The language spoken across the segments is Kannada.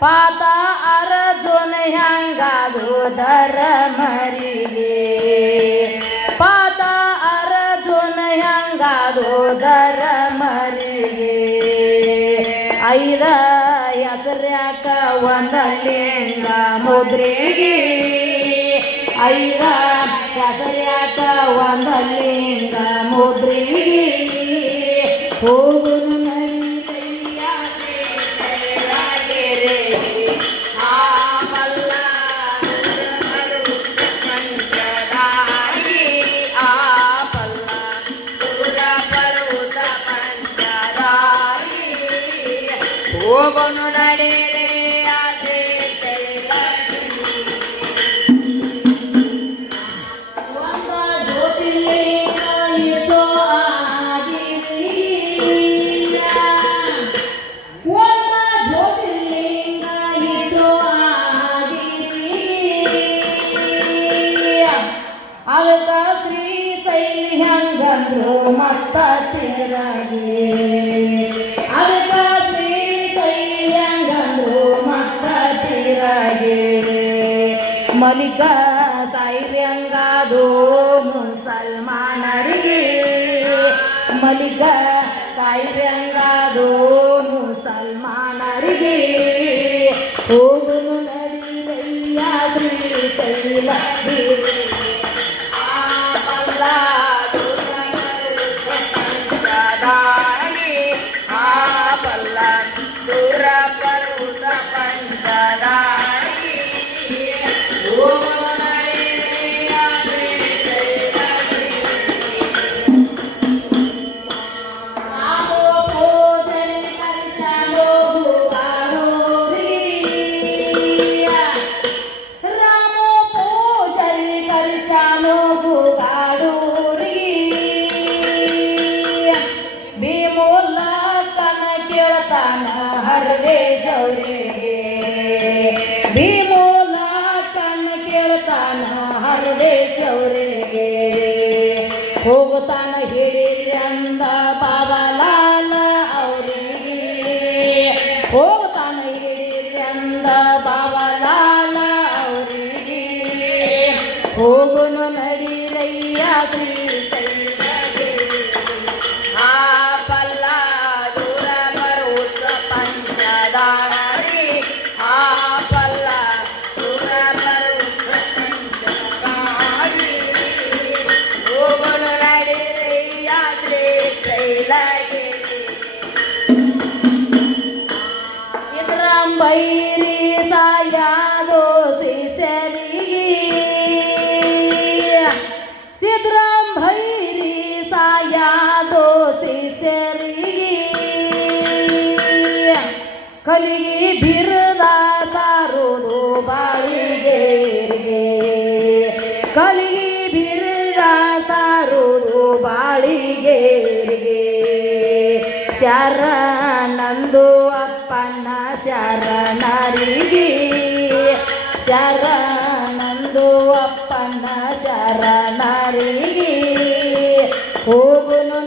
ಪಾತ ಅರ್ಜುನ ಹೆಂಗಾದೋದರ ಮರಿಗೆ ಪಾತ ಅರ್ಜುನ ಹೆಂಗಾದೋದರ ಮರಿಗೆ ಐದ ಎಸರ್ಯಾಕ ಒಂದಲಿಂಗ ಮುದ್ರೆಗೆ? ಐದ ಎಸರ್ಯಾಕ ಒಂದಲಿಂಗ ಮುದ್ರೆಗೆ? ಹೋಗುನು ಹೆಂಗಂದ್ರು ಮತ್ತ ತಿರಗಿ ಅದಕ್ಕ ಶ್ರೀ ಶೈಲಿ ಹೆಂಗಂದ್ರು ಮತ್ತ ತಿರಗಿ ಮಲಿಕ ಸಾಯಿರಂಗಾದು ಮುಸಲ್ಮಾನರಿಗೆ ಮಲಿಕ ಸಾಯಿರಂಗಾದು ಮುಸಲ್ಮಾನರಿಗೆ ಹೋಗುನು ನಡಿದಯ್ಯ ಶ್ರೀ ಕೇಳ್ತಾನ ಹರದೇ ಗೌರಿಗೆ ಹೋಗ್ತಾನ ಹಿಡಿಯಂದ ಬಾಬಲಾಲ ಅವರಿಗೆ. ಹೋಗ್ತಾನ ಹಿಡಿಯಂದ ಬಾಬಾಲಾಲ ಅವರಿಗೆ. ಹೋಗುನು ಕಲಿಗೆ ಬಿರದ ಬಾಳಿಗೆ ಕಲಿ ಬಿರದ ಬಾಳಿಗೆ ಚಾರ ನಂದು ಅಪ್ಪನ ಶರಣರಿಗೆ ನಂದು ಅಪ್ಪನ ಶರಣರಿಗೆ ಹೋಗುನು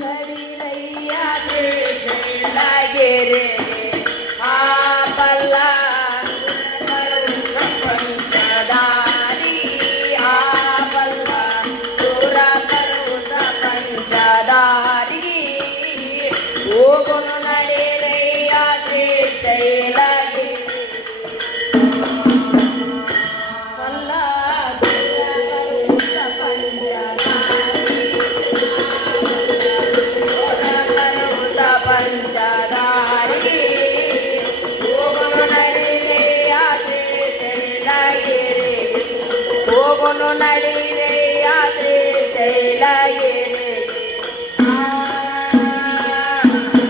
con una alegría triste la.